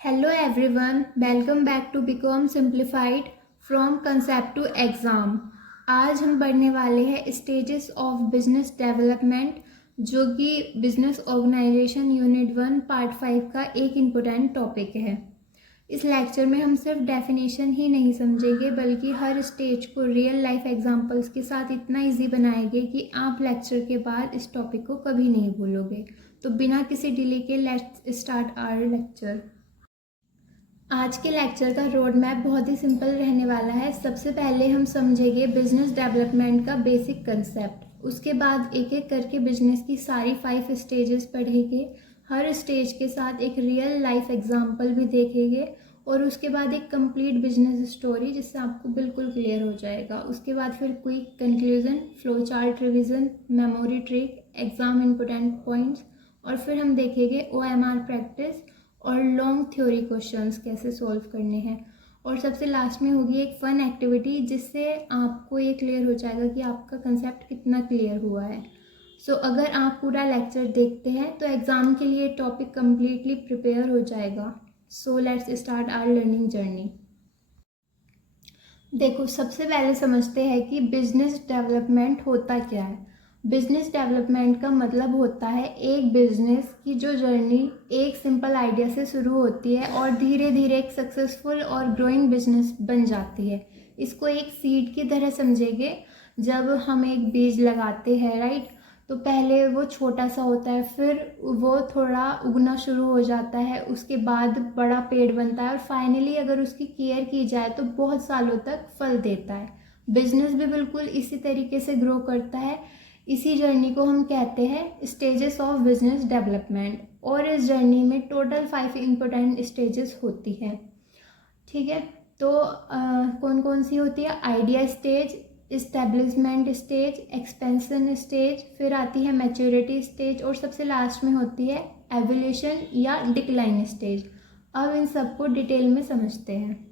Hello everyone, welcome back to Become Simplified from Concept to Exam। आज हम पढ़ने वाले हैं स्टेजेस ऑफ बिजनेस डेवलपमेंट, जो कि बिजनेस ऑर्गेनाइजेशन यूनिट 1 पार्ट 5 का एक इम्पोर्टेंट टॉपिक है। इस लेक्चर में हम सिर्फ डेफिनेशन ही नहीं समझेंगे, बल्कि हर स्टेज को रियल लाइफ एग्जांपल्स के साथ इतना इजी बनाएंगे कि आप लेक्चर के बाद इस टॉपिक को कभी नहीं भूलोगे। तो बिना किसी डिले के लेट्स स्टार्ट आवर लेक्चर। आज के लेक्चर का रोड मैप बहुत ही सिंपल रहने वाला है। सबसे पहले हम समझेंगे बिजनेस डेवलपमेंट का बेसिक कंसेप्ट, उसके बाद एक एक करके बिजनेस की सारी 5 स्टेजेस पढ़ेंगे, हर स्टेज के साथ एक रियल लाइफ एग्जांपल भी देखेंगे और उसके बाद एक कंप्लीट बिजनेस स्टोरी, जिससे आपको बिल्कुल क्लियर हो जाएगा। उसके बाद फिर quick conclusion, flow chart revision, memory trick, exam important points और फिर हम देखेंगे OMR प्रैक्टिस और लॉन्ग थ्योरी क्वेश्चंस कैसे सॉल्व करने हैं। और सबसे लास्ट में होगी एक फन एक्टिविटी, जिससे आपको ये क्लियर हो जाएगा कि आपका कंसेप्ट कितना क्लियर हुआ है। सो अगर आप पूरा लेक्चर देखते हैं तो एग्ज़ाम के लिए टॉपिक कम्प्लीटली प्रिपेयर हो जाएगा। So let's start our learning journey. देखो, सबसे पहले समझते हैं कि बिजनेस डेवलपमेंट होता क्या है। बिजनेस डेवलपमेंट का मतलब होता है एक बिजनेस की जो जर्नी एक सिंपल आइडिया से शुरू होती है और धीरे धीरे एक सक्सेसफुल और ग्रोइंग बिजनेस बन जाती है। इसको एक सीड की तरह समझेंगे। जब हम एक बीज लगाते हैं, राइट, तो पहले वो छोटा सा होता है, फिर वो थोड़ा उगना शुरू हो जाता है, उसके बाद बड़ा पेड़ बनता है और फाइनली अगर उसकी केयर की जाए तो बहुत सालों तक फल देता है। बिजनेस भी बिल्कुल इसी तरीके से ग्रो करता है। इसी जर्नी को हम कहते हैं स्टेजेस ऑफ बिजनेस डेवलपमेंट, और इस जर्नी में टोटल 5 इम्पोर्टेंट स्टेजेस होती हैं। ठीक है, तो कौन कौन सी होती है? Idea stage, establishment stage, expansion stage, फिर आती है मैच्योरिटी स्टेज और सबसे लास्ट में होती है एवोल्यूशन या डिक्लाइन स्टेज। अब इन सबको डिटेल में समझते हैं।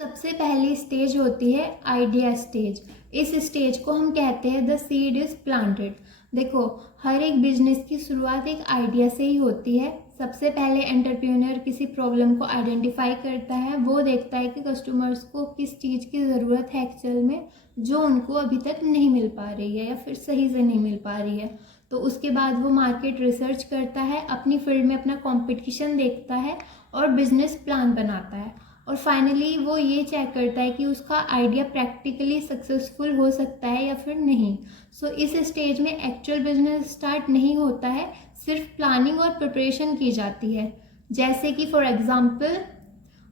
सबसे पहली स्टेज होती है आइडिया स्टेज। इस स्टेज को हम कहते हैं द सीड इज प्लांटेड। देखो, हर एक बिजनेस की शुरुआत एक आइडिया से ही होती है। सबसे पहले एंटरप्रेन्योर किसी प्रॉब्लम को आइडेंटिफाई करता है। वो देखता है कि कस्टमर्स को किस चीज़ की ज़रूरत है एक्चुअल में, जो उनको अभी तक नहीं मिल पा रही है या फिर सही से नहीं मिल पा रही है। तो उसके बाद वो मार्केट रिसर्च करता है, अपनी फील्ड में अपना कंपटीशन देखता है और बिजनेस प्लान बनाता है। और फाइनली वो ये चेक करता है कि उसका आइडिया प्रैक्टिकली सक्सेसफुल हो सकता है या फिर नहीं। सो इस स्टेज में एक्चुअल बिजनेस स्टार्ट नहीं होता है, सिर्फ प्लानिंग और प्रिपरेशन की जाती है। जैसे कि फॉर एग्जांपल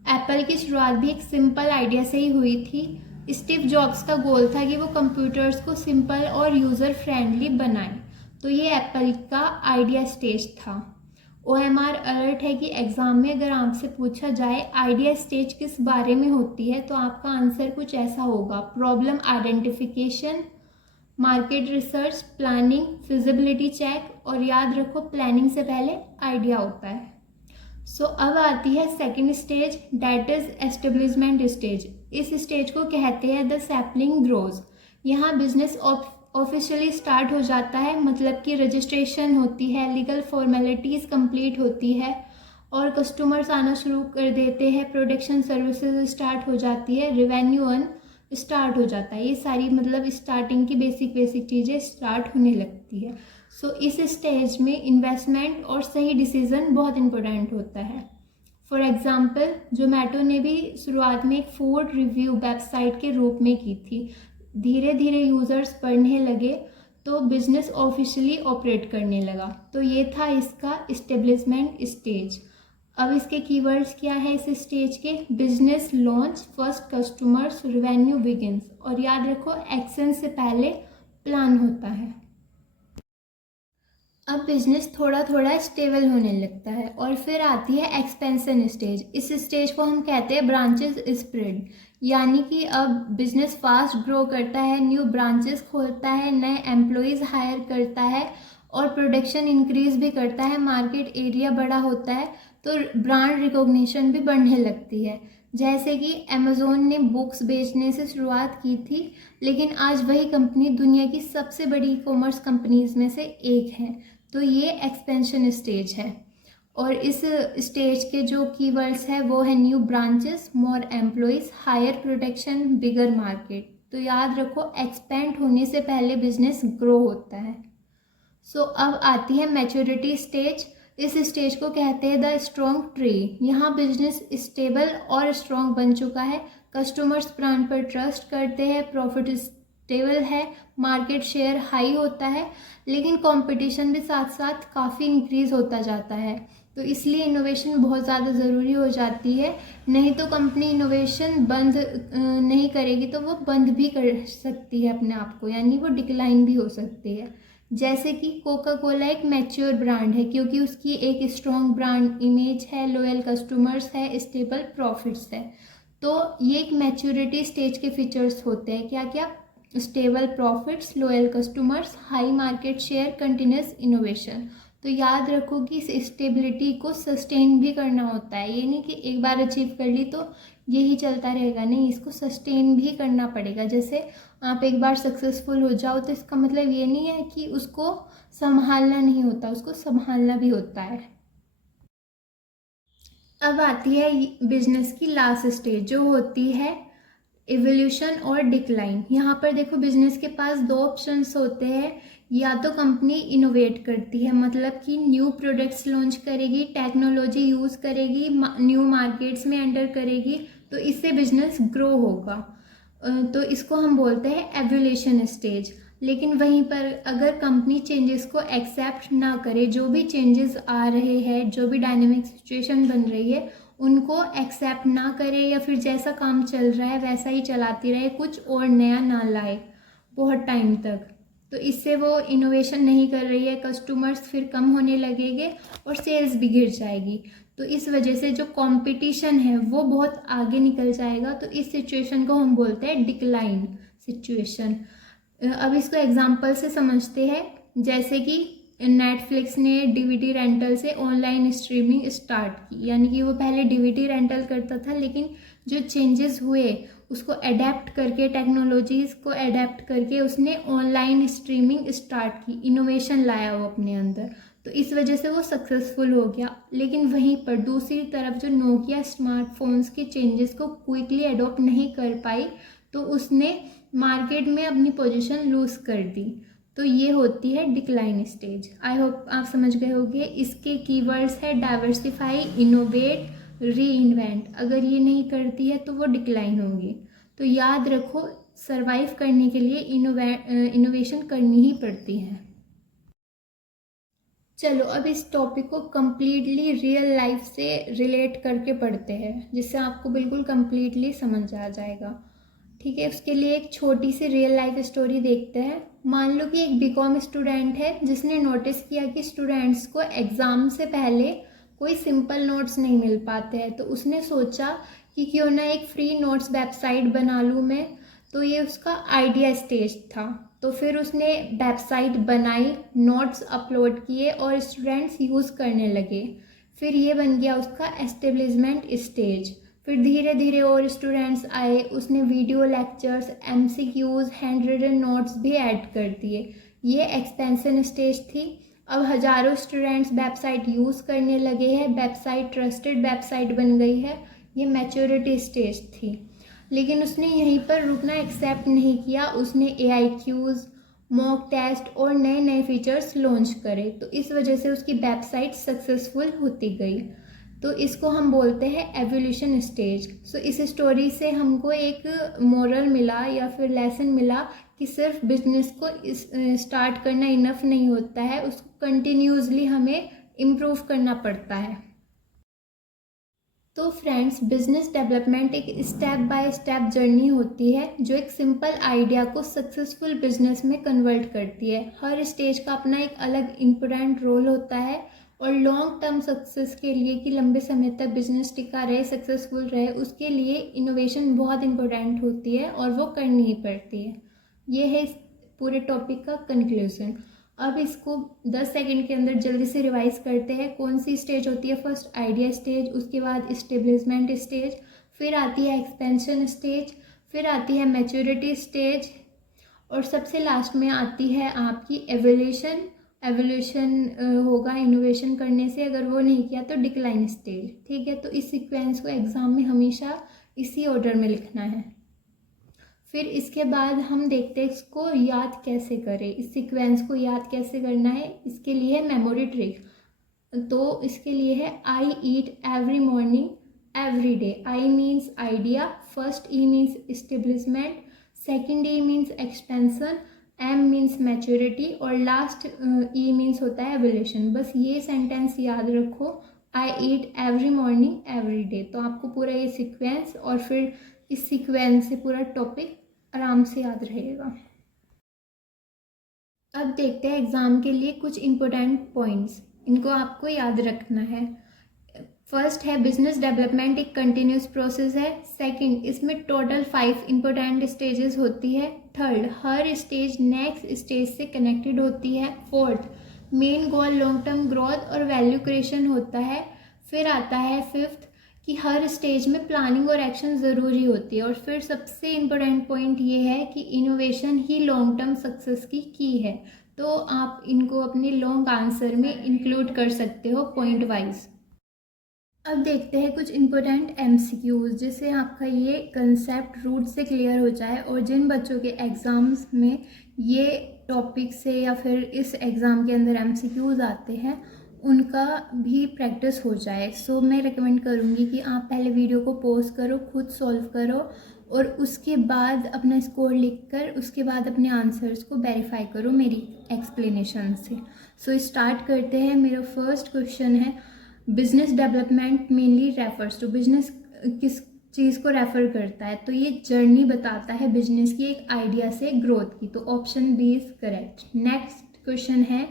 एप्पल की शुरुआत भी एक सिंपल आइडिया से ही हुई थी। स्टीव जॉब्स का गोल था कि वो कंप्यूटर्स को सिंपल और यूज़र फ्रेंडली बनाएं। तो ये एप्पल का आइडिया स्टेज था। OMR अलर्ट है कि एग्ज़ाम में अगर आपसे पूछा जाए आइडिया स्टेज किस बारे में होती है, तो आपका आंसर कुछ ऐसा होगा: problem identification, market research, planning, feasibility check, और याद रखो प्लानिंग से पहले आइडिया होता है। सो अब आती है second stage, that is establishment stage. इस स्टेज को कहते हैं द सैपलिंग ग्रोज। यहाँ बिजनेस ऑफिशियली स्टार्ट हो जाता है, मतलब कि रजिस्ट्रेशन होती है, लीगल फॉर्मेलिटीज़ कंप्लीट होती है और कस्टमर्स आना शुरू कर देते हैं, प्रोडक्शन सर्विसेज स्टार्ट हो जाती है, रेवेन्यू अर्न स्टार्ट हो जाता है। ये सारी मतलब स्टार्टिंग की बेसिक चीज़ें स्टार्ट होने लगती है। सो इस स्टेज में इन्वेस्टमेंट और सही डिसीज़न बहुत इम्पोर्टेंट होता है। फॉर एग्जांपल जोमेटो ने भी शुरुआत में एक फूड रिव्यू वेबसाइट के रूप में की थी। धीरे धीरे यूज़र्स बढ़ने लगे तो बिजनेस ऑफिशियली ऑपरेट करने लगा। तो ये था इसका इस्टेब्लिशमेंट स्टेज। अब इसके कीवर्ड्स क्या है इस स्टेज के? Business launch, first customers, revenue begins, और याद रखो एक्शन से पहले प्लान होता है। अब बिजनेस थोड़ा थोड़ा स्टेबल होने लगता है और फिर आती है एक्सपेंशन स्टेज। इस स्टेज को हम कहते हैं ब्रांचेस स्प्रेड, यानी कि अब बिजनेस फास्ट ग्रो करता है, न्यू ब्रांचेस खोलता है, नए एम्प्लॉयज़ हायर करता है और प्रोडक्शन इंक्रीज भी करता है, मार्केट एरिया बड़ा होता है, तो ब्रांड रिकॉग्निशन भी बढ़ने लगती है। जैसे कि अमेज़ोन ने बुक्स बेचने से शुरुआत की थी, लेकिन आज वही कंपनी दुनिया की सबसे बड़ी ई कॉमर्स कंपनीज में से एक है। तो ये एक्सपेंशन स्टेज है। और इस स्टेज के जो कीवर्ड्स है वो है new branches, more employees, higher protection, bigger market. तो याद रखो, एक्सपेंड होने से पहले बिजनेस ग्रो होता है। सो अब आती है मैच्योरिटी स्टेज। इस स्टेज को कहते हैं द स्ट्रॉन्ग ट्री। यहाँ बिजनेस स्टेबल और स्ट्रॉन्ग बन चुका है, कस्टमर्स ब्रांड पर ट्रस्ट करते हैं, प्रॉफिट स्टेबल है, मार्केट शेयर हाई होता है, लेकिन कंपटीशन भी साथ साथ काफ़ी इंक्रीज होता जाता है। तो इसलिए इनोवेशन बहुत ज़्यादा ज़रूरी हो जाती है। नहीं तो कंपनी इनोवेशन बंद नहीं करेगी तो वो बंद भी कर सकती है अपने आप को, यानी वो डिक्लाइन भी हो सकती है। जैसे कि कोका कोला एक मैच्योर ब्रांड है क्योंकि उसकी एक स्ट्रॉन्ग ब्रांड इमेज है, लॉयल कस्टमर्स है, स्टेबल प्रॉफिट्स है। तो ये एक मैच्योरिटी स्टेज के फीचर्स होते हैं, क्या क्या? Stable profits, loyal customers, high market share, continuous innovation. तो याद रखो कि इस स्टेबिलिटी को सस्टेन भी करना होता है। ये नहीं कि एक बार अचीव कर ली तो यही चलता रहेगा, नहीं, इसको सस्टेन भी करना पड़ेगा। जैसे आप एक बार सक्सेसफुल हो जाओ तो इसका मतलब ये नहीं है कि उसको संभालना नहीं होता, उसको संभालना भी होता है। अब आती है बिजनेस की लास्ट स्टेज जो होती है इवोल्यूशन और डिक्लाइन। यहाँ पर देखो, बिजनेस के पास दो ऑप्शंस होते हैं। या तो कंपनी इनोवेट करती है, मतलब कि न्यू प्रोडक्ट्स लॉन्च करेगी, टेक्नोलॉजी यूज़ करेगी, न्यू मार्केट्स में एंटर करेगी, तो इससे बिजनेस ग्रो होगा। तो इसको हम बोलते हैं एवोल्यूशन स्टेज। लेकिन वहीं पर अगर कंपनी चेंजेस को एक्सेप्ट ना करे, जो भी चेंजेस आ रहे हैं, जो भी डायनेमिक सिचुएशन बन रही है, उनको एक्सेप्ट ना करे या फिर जैसा काम चल रहा है वैसा ही चलाती रहे, कुछ और नया ना लाए बहुत टाइम तक, तो इससे वो इनोवेशन नहीं कर रही है, कस्टमर्स फिर कम होने लगेंगे और सेल्स भी गिर जाएगी। तो इस वजह से जो कंपटीशन है वो बहुत आगे निकल जाएगा। तो इस सिचुएशन को हम बोलते हैं डिक्लाइन सिचुएशन। अब इसको एग्जांपल से समझते हैं। जैसे कि नेटफ्लिक्स ने डीवीडी रेंटल से ऑनलाइन स्ट्रीमिंग स्टार्ट की, यानी कि वो पहले डीवीडी रेंटल करता था, लेकिन जो चेंजेस हुए उसको अडेप्ट करके, टेक्नोलॉजीज़ को अडेप्ट करके उसने ऑनलाइन स्ट्रीमिंग स्टार्ट की, इनोवेशन लाया वो अपने अंदर। तो इस वजह से वो सक्सेसफुल हो गया। लेकिन वहीं पर दूसरी तरफ जो नोकिया स्मार्टफोन्स के चेंजेस को क्विकली अडॉप्ट नहीं कर पाई, तो उसने मार्केट में अपनी पोजीशन लूज कर दी। तो ये होती है डिक्लाइन स्टेज। आई होप आप समझ गए होंगे। इसके कीवर्ड्स है डाइवर्सिफाई, इनोवेट, री इन्वेंट। अगर ये नहीं करती है तो वो डिक्लाइन होगी। तो याद रखो, सरवाइव करने के लिए इनोवेशन करनी ही पड़ती है। चलो अब इस टॉपिक को कम्प्लीटली रियल लाइफ से रिलेट करके पढ़ते हैं, जिससे आपको बिल्कुल कम्प्लीटली समझ आ जाएगा। ठीक है, उसके लिए एक छोटी सी रियल लाइफ स्टोरी देखते हैं। मान लो कि एक बीकॉम स्टूडेंट है जिसने नोटिस किया कि स्टूडेंट्स को एग्ज़ाम से पहले कोई सिंपल नोट्स नहीं मिल पाते हैं। तो उसने सोचा कि क्यों ना एक फ्री नोट्स वेबसाइट बना लूँ मैं। तो ये उसका आइडिया स्टेज था। तो फिर उसने वेबसाइट बनाई, नोट्स अपलोड किए और स्टूडेंट्स यूज़ करने लगे। फिर ये बन गया उसका एस्टेब्लिशमेंट स्टेज। फिर धीरे धीरे और स्टूडेंट्स आए, उसने video lectures, MCQs, handwritten notes भी ऐड कर दिए। ये एक्सपेंशन स्टेज थी। अब हज़ारों स्टूडेंट्स वेबसाइट यूज़ करने लगे हैं, वेबसाइट ट्रस्टेड वेबसाइट बन गई है। ये मैच्योरिटी स्टेज थी। लेकिन उसने यहीं पर रुकना एक्सेप्ट नहीं किया। उसने AIQs, मॉक टेस्ट और नए नए फीचर्स लॉन्च करे। तो इस वजह से उसकी वेबसाइट सक्सेसफुल होती गई। तो इसको हम बोलते हैं एवोल्यूशन स्टेज। सो इस स्टोरी से हमको एक मोरल मिला या फिर लेसन मिला कि सिर्फ बिजनेस को स्टार्ट करना इनफ नहीं होता है, उसको कंटिन्यूसली हमें इम्प्रूव करना पड़ता है। तो फ्रेंड्स, बिजनेस डेवलपमेंट एक स्टेप बाय स्टेप जर्नी होती है जो एक सिंपल आइडिया को सक्सेसफुल बिजनेस में कन्वर्ट करती है। हर स्टेज का अपना एक अलग इम्पोर्टेंट रोल होता है और लॉन्ग टर्म सक्सेस के लिए, कि लंबे समय तक बिजनेस टिका रहे, सक्सेसफुल रहे, उसके लिए इनोवेशन बहुत इम्पोर्टेंट होती है और वो करनी ही पड़ती है। ये है इस पूरे टॉपिक का कंक्लूजन। अब इसको 10 सेकंड के अंदर जल्दी से रिवाइज करते हैं। कौन सी स्टेज होती है? फर्स्ट आइडिया स्टेज, उसके बाद इस्टेब्लिशमेंट स्टेज, फिर आती है एक्सपेंशन स्टेज, फिर आती है मैच्योरिटी स्टेज और सबसे लास्ट में आती है आपकी एवोल्यूशन एवोल्यूशन होगा इनोवेशन करने से, अगर वो नहीं किया तो डिक्लाइन स्टेज। ठीक है, तो इस सीक्वेंस को एग्ज़ाम में हमेशा इसी ऑर्डर में लिखना है। फिर इसके बाद हम देखते हैं इसको याद कैसे करें, इस सीक्वेंस को याद कैसे करना है। इसके लिए मेमोरी ट्रिक, तो इसके लिए है I eat every morning every day. I means idea, first E means establishment, second E means expansion, M means maturity और लास्ट ई मीन्स होता है एवोल्यूशन। बस ये सेंटेंस याद रखो, I eat every morning every day. तो आपको पूरा ये सीक्वेंस और फिर इस सीक्वेंस से पूरा टॉपिक आराम से याद रहेगा। अब देखते हैं एग्ज़ाम के लिए कुछ इम्पोर्टेंट पॉइंट्स, इनको आपको याद रखना है। फर्स्ट है बिजनेस डेवलपमेंट एक कंटिन्यूस प्रोसेस है। सेकंड, इसमें टोटल 5 इंपॉर्टेंट स्टेजेस होती है। थर्ड, हर स्टेज नेक्स्ट स्टेज से कनेक्टेड होती है। Fourth, main goal long term growth और वैल्यू क्रिएशन होता है। फिर आता है फिफ्थ कि हर स्टेज में प्लानिंग और एक्शन ज़रूरी होती है। और फिर सबसे इम्पोर्टेंट पॉइंट ये है कि इनोवेशन ही लॉन्ग टर्म सक्सेस की है। तो आप इनको अपने लॉन्ग आंसर में इंक्लूड कर सकते हो पॉइंट वाइज। अब देखते हैं कुछ इम्पोर्टेंट एमसीक्यूज, जिससे आपका ये कंसेप्ट रूट से क्लियर हो जाए और जिन बच्चों के एग्ज़ाम्स में ये टॉपिक से या फिर इस एग्ज़ाम के अंदर एमसीक्यूज आते हैं उनका भी प्रैक्टिस हो जाए। सो मैं रिकमेंड करूँगी कि आप पहले वीडियो को पॉज करो, खुद सॉल्व करो और उसके बाद अपना स्कोर लिखकर उसके बाद अपने आंसर्स को वेरीफाई करो मेरी एक्सप्लेनेशन से। सो स्टार्ट करते हैं। मेरा फर्स्ट क्वेश्चन है, business development mainly refers to, business किस चीज़ को रेफर करता है? तो ये जर्नी बताता है बिजनेस की एक आइडिया से ग्रोथ की। तो option B is correct. Next question है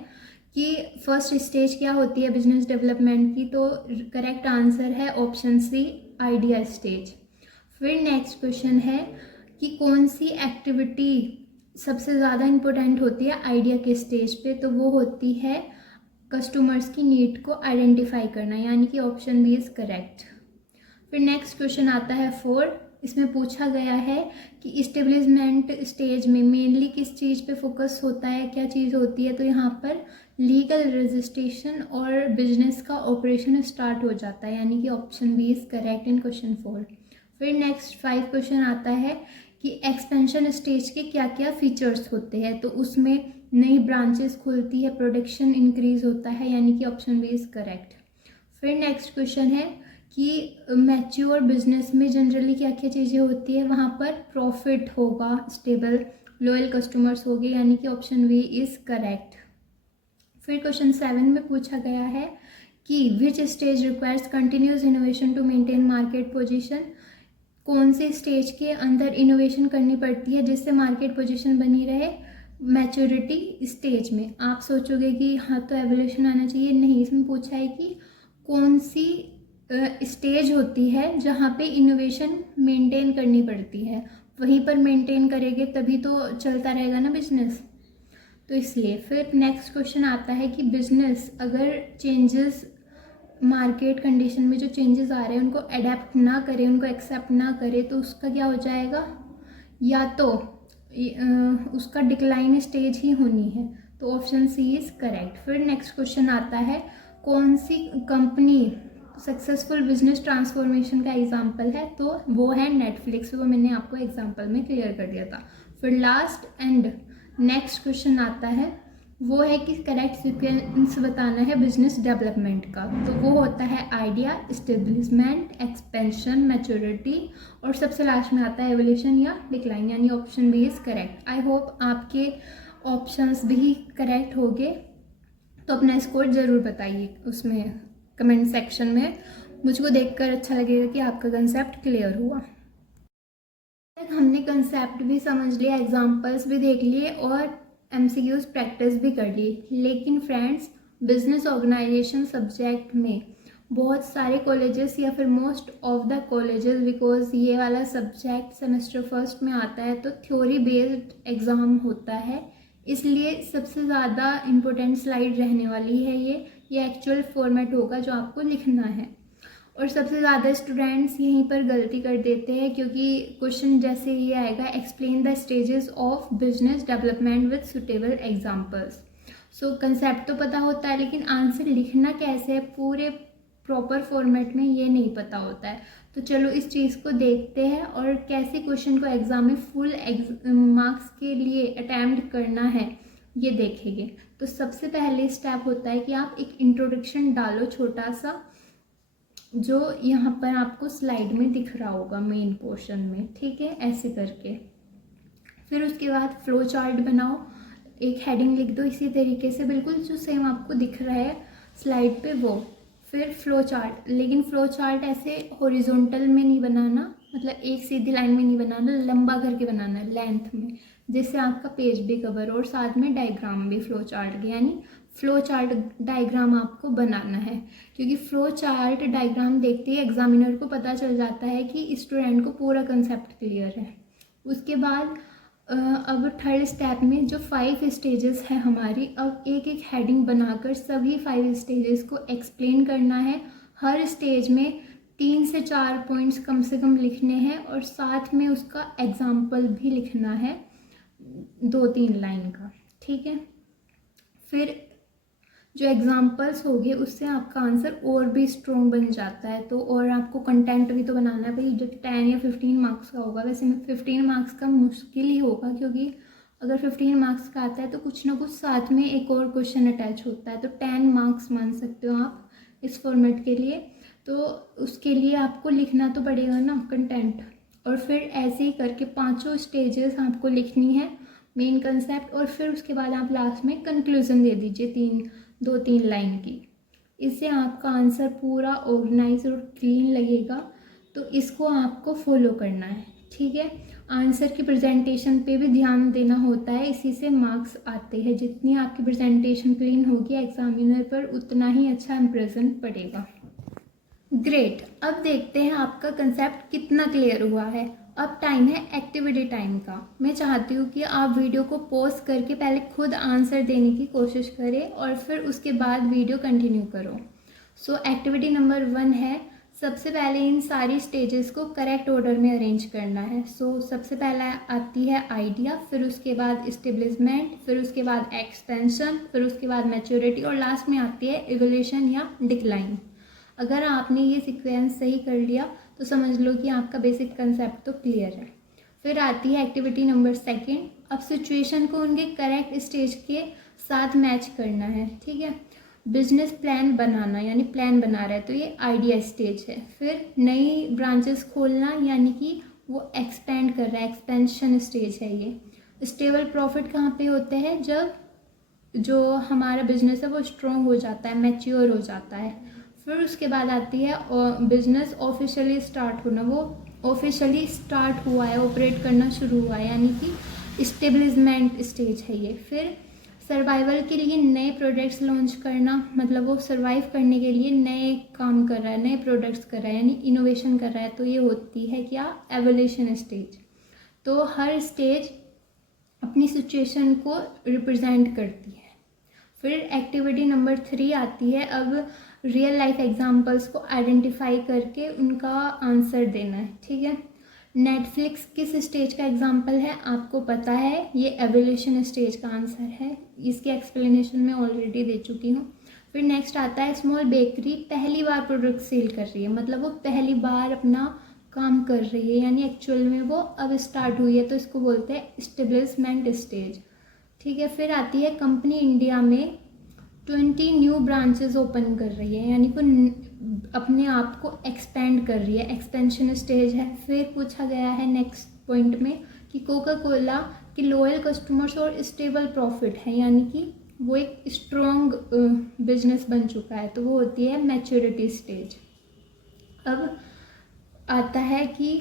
कि फर्स्ट स्टेज क्या होती है बिजनेस डेवलपमेंट की? तो करेक्ट आंसर है ऑप्शन सी, आइडिया स्टेज। फिर नेक्स्ट क्वेश्चन है कि कौन सी एक्टिविटी सबसे ज़्यादा इम्पोर्टेंट होती है आइडिया के स्टेज पे? तो वो होती है कस्टमर्स की नीड को आइडेंटिफाई करना, यानी कि ऑप्शन बी इज़ करेक्ट। फिर नेक्स्ट क्वेश्चन आता है 4। इसमें पूछा गया है कि इस्टेब्लिशमेंट स्टेज में मेनली किस चीज़ पे फोकस होता है, क्या चीज़ होती है? तो यहाँ पर लीगल रजिस्ट्रेशन और बिजनेस का ऑपरेशन स्टार्ट हो जाता है, यानी कि option B is correct in question 4। फिर नेक्स्ट 5 क्वेश्चन आता है कि एक्सपेंशन स्टेज के क्या क्या फीचर्स होते हैं? तो उसमें नई ब्रांचेस खुलती है, प्रोडक्शन इंक्रीज होता है, यानी कि ऑप्शन बी इज़ करेक्ट। फिर नेक्स्ट क्वेश्चन है कि मैच्योर बिजनेस में जनरली क्या क्या चीज़ें होती है? वहाँ पर प्रॉफिट होगा, स्टेबल लॉयल कस्टमर्स होंगे, यानी कि ऑप्शन बी इज़ करेक्ट। फिर क्वेश्चन 7 में पूछा गया है कि which stage requires continuous innovation to maintain market position? कौन से स्टेज के अंदर इनोवेशन करनी पड़ती है जिससे मार्केट पोजीशन बनी रहे? मैच्योरिटी स्टेज में। आप सोचोगे कि हाँ तो एवोल्यूशन आना चाहिए, नहीं, इसमें पूछा है कि कौन सी स्टेज होती है जहाँ पे इनोवेशन मेंटेन करनी पड़ती है, वहीं पर मेंटेन करेंगे तभी तो चलता रहेगा ना बिजनेस, तो इसलिए। फिर नेक्स्ट क्वेश्चन आता है कि बिजनेस अगर चेंजेस मार्केट कंडीशन में जो चेंजेस आ रहे हैं उनको अडेप्ट ना करे, उनको एक्सेप्ट ना करे, तो उसका क्या हो जाएगा? या तो उसका डिक्लाइन स्टेज ही होनी है, तो ऑप्शन सी इज़ करेक्ट। फिर नेक्स्ट क्वेश्चन आता है कौन सी कंपनी सक्सेसफुल बिजनेस ट्रांसफॉर्मेशन का एग्जाम्पल है? तो वो है नेटफ्लिक्स, वो मैंने आपको एग्जाम्पल में क्लियर कर दिया था। फिर लास्ट एंड नेक्स्ट क्वेश्चन आता है, वो है कि करेक्ट सीक्वेंस बताना है बिजनेस डेवलपमेंट का। तो वो होता है आइडिया, इस्टेब्लिशमेंट, एक्सपेंशन, मैच्योरिटी और सबसे लास्ट में आता है एवोल्यूशन या डिक्लाइन, यानी option B is correct. I hope आपके ऑप्शंस भी करेक्ट हो गए। तो अपना स्कोर ज़रूर बताइए उसमें कमेंट सेक्शन में, मुझको देखकर अच्छा लगेगा कि आपका कंसेप्ट क्लियर हुआ। हमने कंसेप्ट भी समझ लिया, एग्जाम्पल्स भी देख लिए और एमसीक्यूज प्रैक्टिस भी कर ली। लेकिन फ्रेंड्स, बिजनेस ऑर्गेनाइजेशन सब्जेक्ट में बहुत सारे कॉलेजेस या फिर most of the colleges, because ये वाला सब्जेक्ट सेमेस्टर फर्स्ट में आता है तो थ्योरी बेस्ड एग्ज़ाम होता है, इसलिए सबसे ज़्यादा इम्पोर्टेंट स्लाइड रहने वाली है ये एक्चुअल फॉर्मेट होगा जो आपको लिखना है। और सबसे ज़्यादा स्टूडेंट्स यहीं पर गलती कर देते हैं, क्योंकि क्वेश्चन जैसे ये आएगा, explain the stages of business development with suitable examples. So concept तो पता होता है, लेकिन आंसर लिखना कैसे है पूरे प्रॉपर फॉर्मेट में ये नहीं पता होता है। तो चलो इस चीज़ को देखते हैं और कैसे क्वेश्चन को एग्ज़ाम में फुल मार्क्स के लिए अटैम्प्ट करना है ये देखेंगे। तो सबसे पहले स्टेप होता है कि आप एक इंट्रोडक्शन डालो छोटा सा, जो यहाँ पर आपको स्लाइड में दिख रहा होगा मेन पोर्शन में, ठीक है, ऐसे करके। फिर उसके बाद फ्लो चार्ट बनाओ, एक हेडिंग लिख दो इसी तरीके से, बिल्कुल जो सेम आपको दिख रहा है स्लाइड पे वो। फिर फ्लो चार्ट, लेकिन फ्लो चार्ट ऐसे हॉरिजॉन्टल में नहीं बनाना, मतलब एक सीधी लाइन में नहीं बनाना, लंबा करके बनाना है लेंथ में, जिससे आपका पेज भी कवर हो और साथ में डायग्राम भी फ्लो चार्ट के, यानी फ्लो चार्ट डायग्राम आपको बनाना है। क्योंकि फ्लो चार्ट डायग्राम देखते ही एग्जामिनर को पता चल जाता है कि स्टूडेंट को पूरा कंसेप्ट क्लियर है। उसके बाद अब थर्ड स्टेप में जो 5 स्टेजेस है हमारी, अब एक एक हेडिंग बनाकर सभी 5 स्टेजेस को एक्सप्लेन करना है। हर स्टेज में 3 से 4 पॉइंट्स कम से कम लिखने हैं और साथ में उसका एग्जाम्पल भी लिखना है 2-3 लाइन का, ठीक है। फिर जो एग्जाम्पल्स हो गए उससे आपका आंसर और भी स्ट्रॉन्ग बन जाता है। तो और आपको कंटेंट भी तो बनाना है भाई, जो 10 या 15 मार्क्स का होगा, वैसे में 15 मार्क्स का मुश्किल ही होगा, क्योंकि अगर 15 मार्क्स का आता है तो कुछ ना कुछ साथ में एक और क्वेश्चन अटैच होता है, तो 10 मार्क्स मान सकते हो आप इस फॉर्मेट के लिए। तो उसके लिए आपको लिखना तो पड़ेगा ना कंटेंट, और फिर ऐसे ही करके 5 स्टेजेस आपको लिखनी है मेन कंसेप्ट, और फिर उसके बाद आप लास्ट में कंक्लूजन दे दीजिए 2-3 लाइन की। इससे आपका आंसर पूरा ऑर्गेनाइज और क्लीन लगेगा। तो इसको आपको फॉलो करना है, ठीक है। आंसर की प्रेजेंटेशन पे भी ध्यान देना होता है, इसी से मार्क्स आते हैं। जितनी आपकी प्रेजेंटेशन क्लीन होगी एग्जामिनर पर, उतना ही अच्छा इम्प्रेशन पड़ेगा। ग्रेट, अब देखते हैं आपका कंसेप्ट कितना क्लियर हुआ है। अब टाइम है एक्टिविटी टाइम का। मैं चाहती हूँ कि आप वीडियो को पॉज करके पहले खुद आंसर देने की कोशिश करें और फिर उसके बाद वीडियो कंटिन्यू करो। सो एक्टिविटी नंबर 1 है, सबसे पहले इन सारी स्टेजेस को करेक्ट ऑर्डर में अरेंज करना है। सो सबसे पहला आती है आइडिया, फिर उसके बाद इस्टेब्लिशमेंट, फिर उसके बाद एक्सपेंशन, फिर उसके बाद मैच्योरिटी और लास्ट में आती है इवोल्यूशन या डिक्लाइन। अगर आपने ये सीक्वेंस सही कर लिया तो समझ लो कि आपका बेसिक कंसेप्ट तो क्लियर है। फिर आती है एक्टिविटी नंबर 2। अब सिचुएशन को उनके करेक्ट स्टेज के साथ मैच करना है, ठीक है। बिजनेस प्लान बनाना, यानी प्लान बना रहा है तो ये आइडिया स्टेज है। फिर नई ब्रांचेस खोलना, यानी कि वो एक्सपेंड कर रहा है, एक्सपेंशन स्टेज है ये। स्टेबल प्रॉफिट कहाँ पे होते हैं, जब जो हमारा बिजनेस है वो स्ट्रॉन्ग हो जाता है, मैच्योर हो जाता है। फिर उसके बाद आती है बिजनेस ऑफिशियली स्टार्ट होना, वो ऑफिशियली स्टार्ट हुआ है, ऑपरेट करना शुरू हुआ है, यानी कि इस्टेब्लिशमेंट स्टेज है ये। फिर सर्वाइवल के लिए नए प्रोडक्ट्स लॉन्च करना, मतलब वो सर्वाइव करने के लिए नए काम कर रहा है, नए प्रोडक्ट्स कर रहा है, यानी इनोवेशन कर रहा है, तो ये होती है क्या, एवोल्यूशन स्टेज। तो हर स्टेज अपनी सिचुएशन को रिप्रेजेंट करती है। फिर एक्टिविटी नंबर 3 आती है, अब रियल लाइफ एग्जाम्पल्स को आइडेंटिफाई करके उनका आंसर देना है, ठीक है। नेटफ्लिक्स किस स्टेज का एग्जाम्पल है आपको पता है, ये एवोल्यूशन स्टेज का आंसर है, इसकी एक्सप्लेनेशन मैं ऑलरेडी दे चुकी हूँ। फिर नेक्स्ट आता है स्मॉल बेकरी पहली बार प्रोडक्ट सेल कर रही है, मतलब वो पहली बार अपना काम कर रही है, यानी एक्चुअल में वो अब स्टार्ट हुई है, तो इसको बोलते हैं एस्टेब्लिशमेंट स्टेज, ठीक है। फिर आती है कंपनी इंडिया में 20 न्यू ब्रांचेस ओपन कर रही है, यानी वो अपने आप को एक्सपेंड कर रही है, एक्सपेंशन स्टेज है। फिर पूछा गया है नेक्स्ट पॉइंट में कि कोका कोला की लॉयल कस्टमर्स और स्टेबल प्रॉफिट है, यानी कि वो एक स्ट्रॉन्ग बिजनेस बन चुका है, तो वो होती है मैच्योरिटी स्टेज। अब आता है कि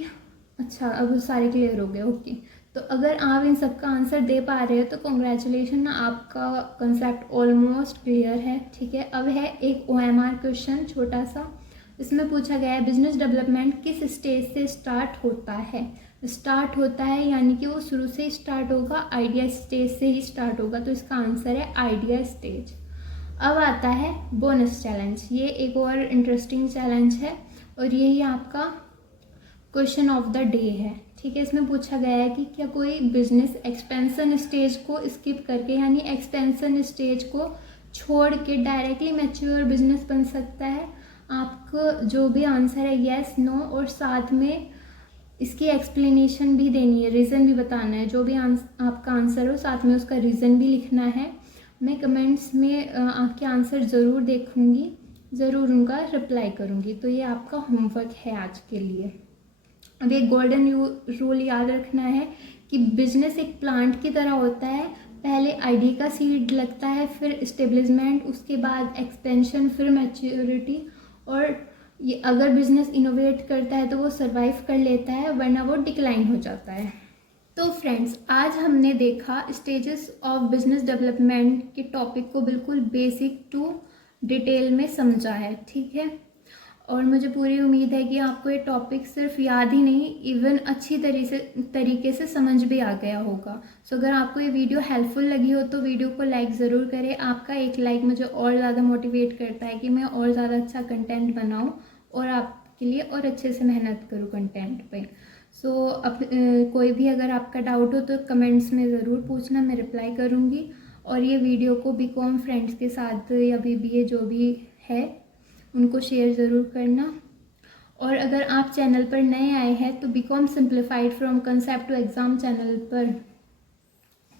अच्छा, अब सारे क्लियर हो गए, ओके। तो अगर आप इन सब का आंसर दे पा रहे हो तो कॉन्ग्रेचुलेशन ना, आपका कंसेप्ट ऑलमोस्ट क्लियर है, ठीक है। अब है एक OMR क्वेश्चन छोटा सा, इसमें पूछा गया है बिजनेस डेवलपमेंट किस स्टेज से स्टार्ट होता है। स्टार्ट होता है यानी कि वो शुरू से स्टार्ट होगा, आइडिया स्टेज से ही स्टार्ट होगा, तो इसका आंसर है आइडिया स्टेज। अब आता है बोनस चैलेंज, ये एक और इंटरेस्टिंग चैलेंज है और यही आपका क्वेश्चन ऑफ द डे है। ठीक है, इसमें पूछा गया है कि क्या कोई बिजनेस एक्सपेंशन स्टेज को स्किप करके यानी एक्सपेंशन स्टेज को छोड़ के डायरेक्टली मैच्योर बिजनेस बन सकता है। आपको जो भी आंसर है येस नो, और साथ में इसकी एक्सप्लेनेशन भी देनी है, रीज़न भी बताना है। जो भी आपका आंसर हो साथ में उसका रीज़न भी लिखना है। मैं कमेंट्स में आपके आंसर ज़रूर देखूंगी, ज़रूर उनका रिप्लाई करूंगी। तो ये आपका होमवर्क है आज के लिए। अब एक गोल्डन रूल याद रखना है कि बिजनेस एक प्लांट की तरह होता है। पहले आइडिया का सीड लगता है, फिर स्टेब्लिशमेंट, उसके बाद एक्सपेंशन, फिर मैच्योरिटी। और ये अगर बिजनेस इनोवेट करता है तो वो सरवाइव कर लेता है, वरना वो डिक्लाइन हो जाता है। तो फ्रेंड्स, आज हमने देखा स्टेजेस ऑफ बिजनेस डेवलपमेंट के टॉपिक को बिल्कुल बेसिक टू डिटेल में समझा है। ठीक है, और मुझे पूरी उम्मीद है कि आपको ये टॉपिक सिर्फ याद ही नहीं, इवन अच्छी तरीके से समझ भी आ गया होगा। सो अगर आपको ये वीडियो हेल्पफुल लगी हो तो वीडियो को लाइक ज़रूर करें। आपका एक लाइक मुझे और ज़्यादा मोटिवेट करता है कि मैं और ज़्यादा अच्छा कंटेंट बनाऊं और आपके लिए और अच्छे से मेहनत करूं कंटेंट पे। सो अब कोई भी अगर आपका डाउट हो तो कमेंट्स में ज़रूर पूछना, मैं रिप्लाई करूँगी। और ये वीडियो को बीकॉम फ्रेंड्स के साथ या BBA जो भी है उनको शेयर ज़रूर करना। और अगर आप चैनल पर नए आए हैं तो BCom simplified from concept to exam channel पर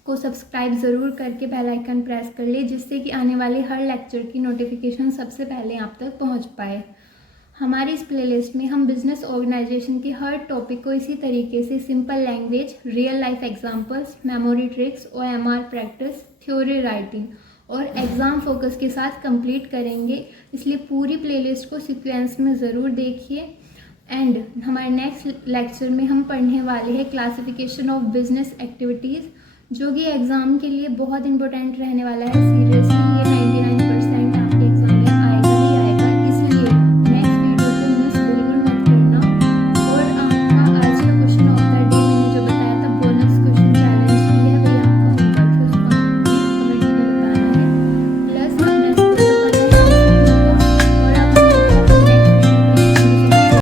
को सब्सक्राइब ज़रूर करके बेल आइकन प्रेस कर ले, जिससे कि आने वाले हर लेक्चर की नोटिफिकेशन सबसे पहले आप तक पहुंच पाए। हमारी इस प्लेलिस्ट में हम बिजनेस ऑर्गेनाइजेशन के हर टॉपिक को इसी तरीके से simple language, real life examples, memory tricks, OMR practice, theory writing और एग्ज़ाम फोकस के साथ कंप्लीट करेंगे। इसलिए पूरी प्लेलिस्ट को सीक्वेंस में ज़रूर देखिए। एंड हमारे नेक्स्ट लेक्चर में हम पढ़ने वाले हैं क्लासिफिकेशन ऑफ बिजनेस एक्टिविटीज़, जो कि एग्ज़ाम के लिए बहुत इंपॉर्टेंट रहने वाला है। सीरियस